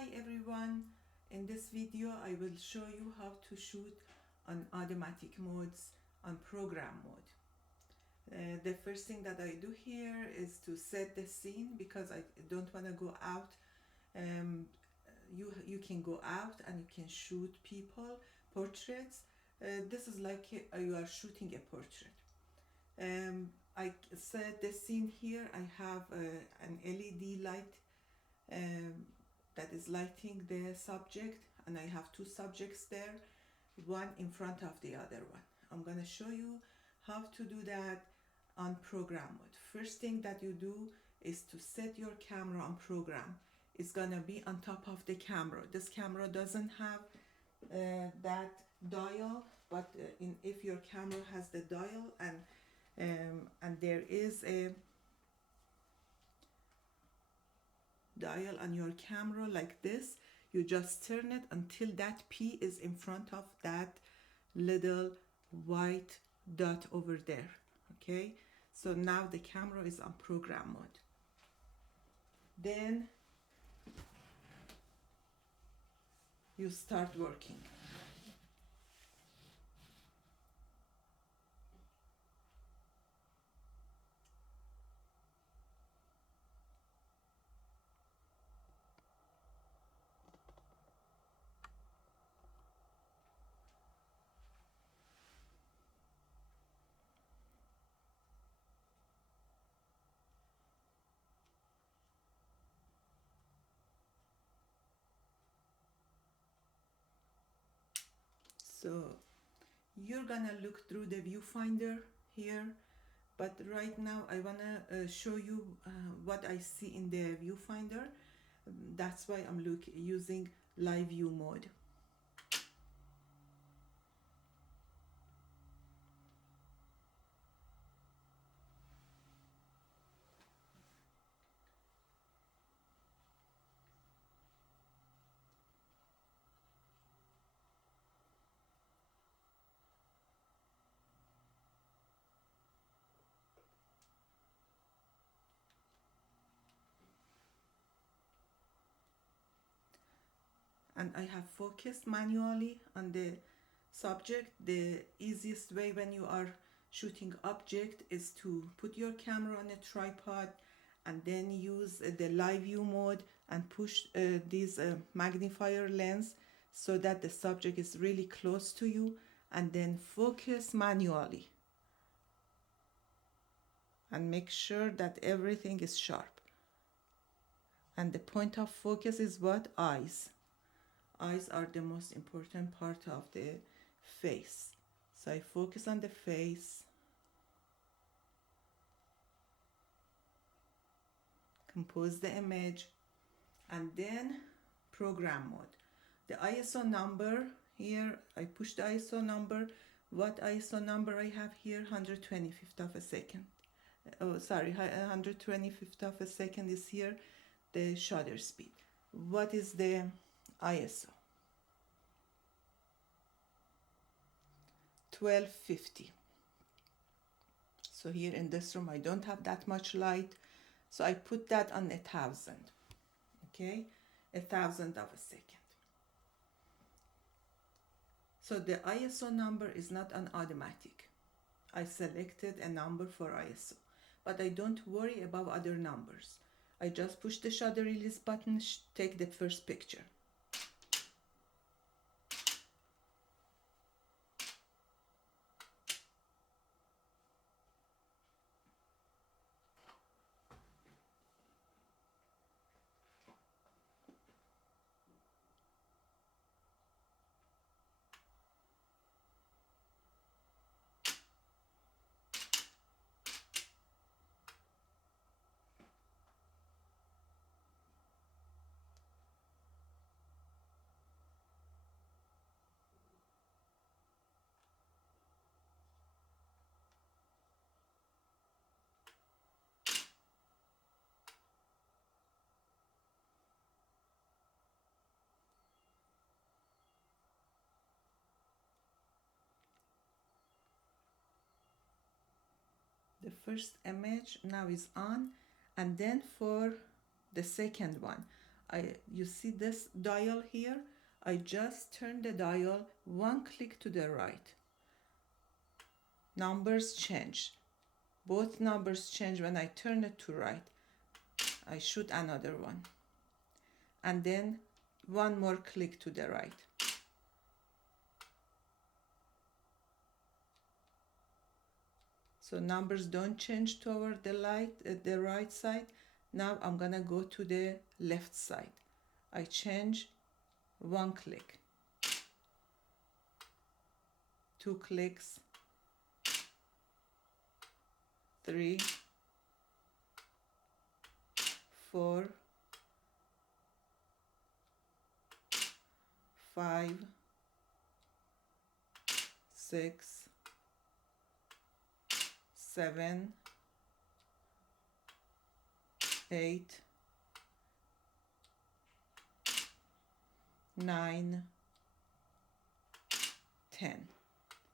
Hi everyone, in this video I will show you how to shoot on automatic modes on program mode. The first thing that I do here is to set the scene because I don't want to go out. You can go out and you can shoot people, portraits. This is like you are shooting a portrait. I set the scene here. I have an LED light that is lighting the subject, and I have two subjects there, one in front of the other one. I'm gonna show you how to do that on program mode. First thing that you do is to set your camera on program. It's gonna be on top of the camera. This camera doesn't have that dial, but if your camera has the dial and there is a dial on your camera like this, you just turn it until that P is in front of that little white dot over there. Okay, so now the camera is on program mode. Then you start working. So you're gonna look through the viewfinder here, but right now I wanna show you what I see in the viewfinder. That's why I'm using live view mode. And I have focused manually on the subject. The easiest way when you are shooting object is to put your camera on a tripod and then use the live view mode and push this magnifier lens so that the subject is really close to you, and then focus manually and make sure that everything is sharp. And the point of focus is what? Eyes. Eyes are the most important part of the face. So I focus on the face, compose the image, and then program mode. The ISO number here, I push the ISO number. What ISO number I have here? 125th of a second. Oh, sorry, 125th of a second is here, the shutter speed. What is the ISO? 1250. So here in this room I don't have that much light, so I put that on 1000. Okay, 1000th of a second. So the ISO number is not an automatic. I selected a number for ISO, but I don't worry about other numbers. I just push the shutter release button, take the first picture. The first image now is on, and then for the second one you see this dial here? I just turn the dial one click to the right. Numbers change. Both numbers change when I turn it to right. I shoot another one. And then one more click to the right. So numbers don't change toward the right side. Now I'm gonna go to the left side. I change one click, two clicks, three, four, five, six, seven, 8, 9, 10.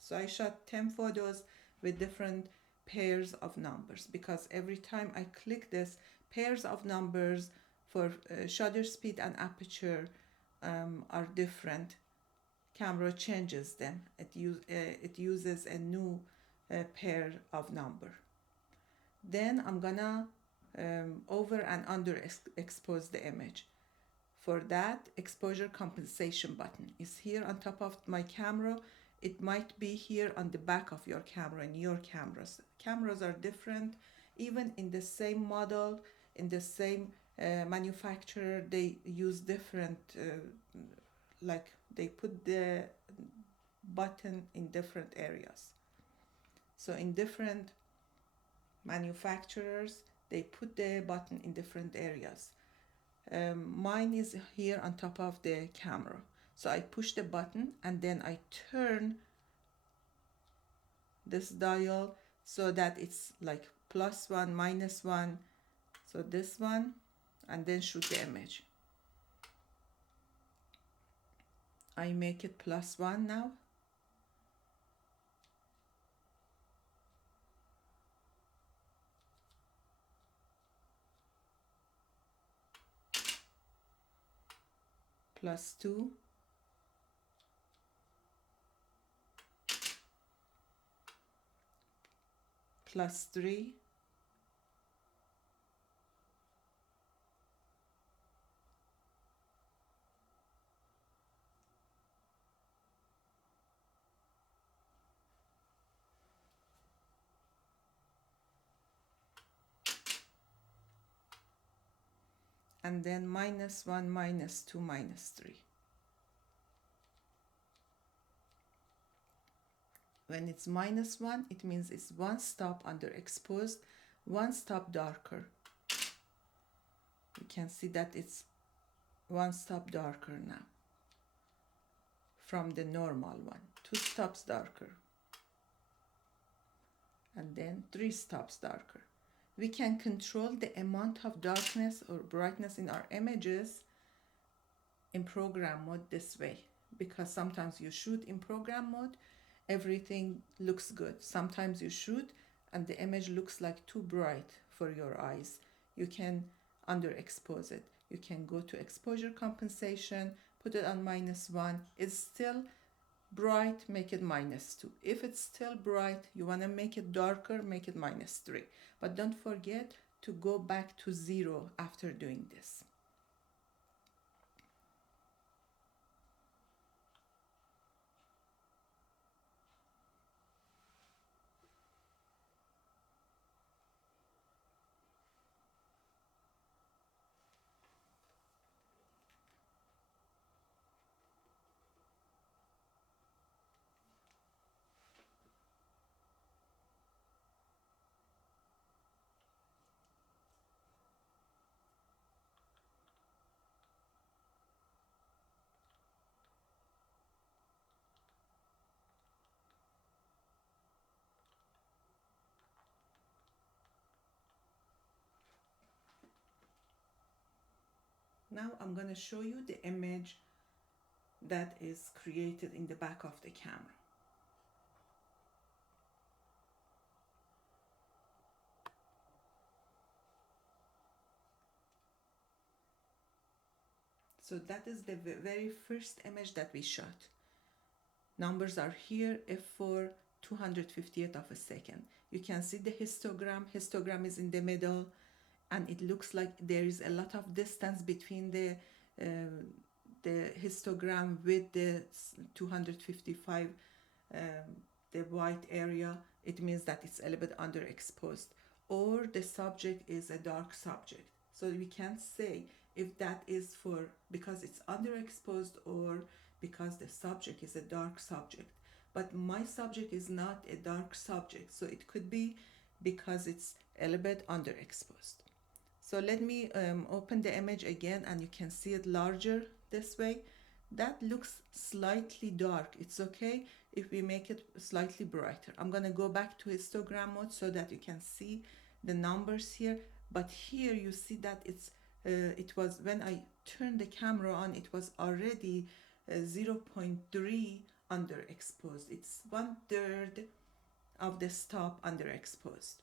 So I shot 10 photos with different pairs of numbers, because every time I click this, pairs of numbers for shutter speed and aperture are different. Camera changes them. It uses a new pair of number. Then I'm gonna over and under expose the image. For that, exposure compensation button is here on top of my camera. It might be here on the back of your camera in your cameras. Cameras are different. Even in the same model, in the same manufacturer, they use different, like they put the button in different areas. So in different manufacturers, they put the button in different areas. Mine is here on top of the camera. So I push the button and then I turn this dial so that it's like +1, -1. So this one, and then shoot the image. I make it +1 now. +2. +3. And then -1, -2, -3. When it's -1, it means it's one stop underexposed, one stop darker. You can see that it's one stop darker now from the normal one. 2 stops darker. And then 3 stops darker. We can control the amount of darkness or brightness in our images in program mode this way, because sometimes you shoot in program mode, everything looks good. Sometimes you shoot and the image looks like too bright for your eyes. You can underexpose it. You can go to exposure compensation, put it on -1. It's still bright, make it -2. If it's still bright, you want to make it darker, make it -3. But don't forget to go back to 0 after doing this. Now I'm going to show you the image that is created in the back of the camera. So that is the very first image that we shot. Numbers are here, f4 250th of a second. You can see the histogram. Histogram is in the middle, and it looks like there is a lot of distance between the histogram with the 255, the white area. It means that it's a little bit underexposed, or the subject is a dark subject. So we can't say if that is for because it's underexposed or because the subject is a dark subject. But my subject is not a dark subject, so it could be because it's a little bit underexposed. So let me open the image again, and you can see it larger this way. That looks slightly dark. It's okay if we make it slightly brighter. I'm gonna go back to histogram mode so that you can see the numbers here. But here you see that it was, when I turned the camera on, it was already 0.3 underexposed. It's 1/3 of the stop underexposed.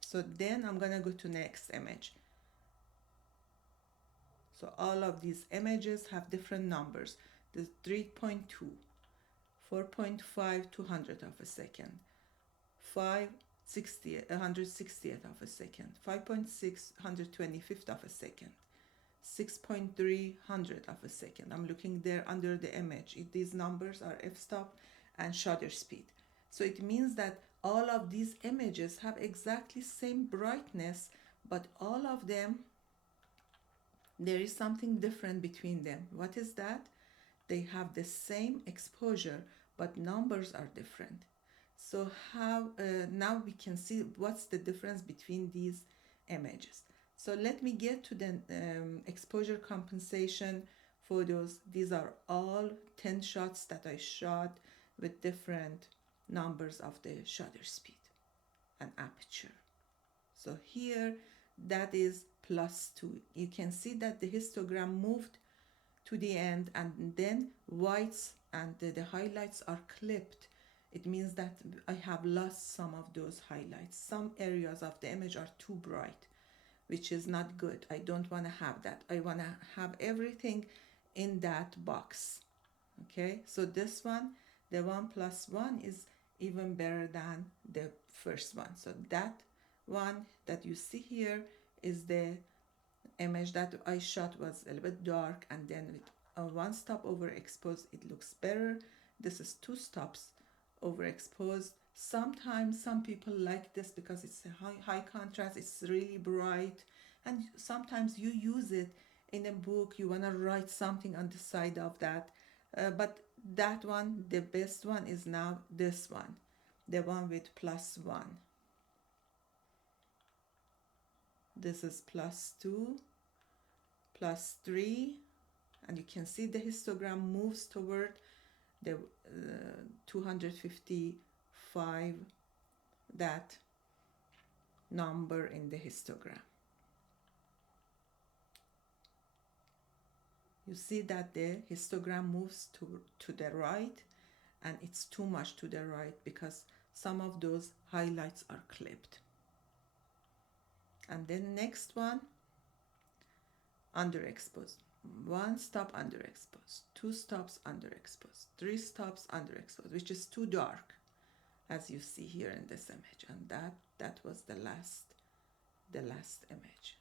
So then I'm gonna go to next image. So all of these images have different numbers. The 3.2, 4.5 200th of a second, 5 160th of a second, 5.6 125th of a second, 6.3 hundredth of a second. I'm looking there under the image. These numbers are f-stop and shutter speed. So it means that all of these images have exactly same brightness, but all of them, there is something different between them. What is that? They have the same exposure, but numbers are different. So how now we can see what's the difference between these images. So let me get to the exposure compensation photos. These are all 10 shots that I shot with different numbers of the shutter speed and aperture. So here that is +2. You can see that the histogram moved to the end, and then whites and the highlights are clipped. It means that I have lost some of those highlights. Some areas of the image are too bright, which is not good. I don't want to have that. I want to have everything in that box. Okay, so this one, the 1+1 is even better than the first one. So that one that you see here is the image that I shot was a little bit dark, and then with one stop overexposed it looks better. This is 2 stops overexposed. Sometimes some people like this because it's a high contrast, it's really bright, and sometimes you use it in a book, you want to write something on the side of that, but that one, the best one is now this one, the one with +1. This is +2, +3, and you can see the histogram moves toward the 255, that number in the histogram. You see that the histogram moves to the right, and it's too much to the right because some of those highlights are clipped. And then next one, underexposed. 1 stop underexposed, 2 stops underexposed, 3 stops underexposed, which is too dark, as you see here in this image. And that was the last image.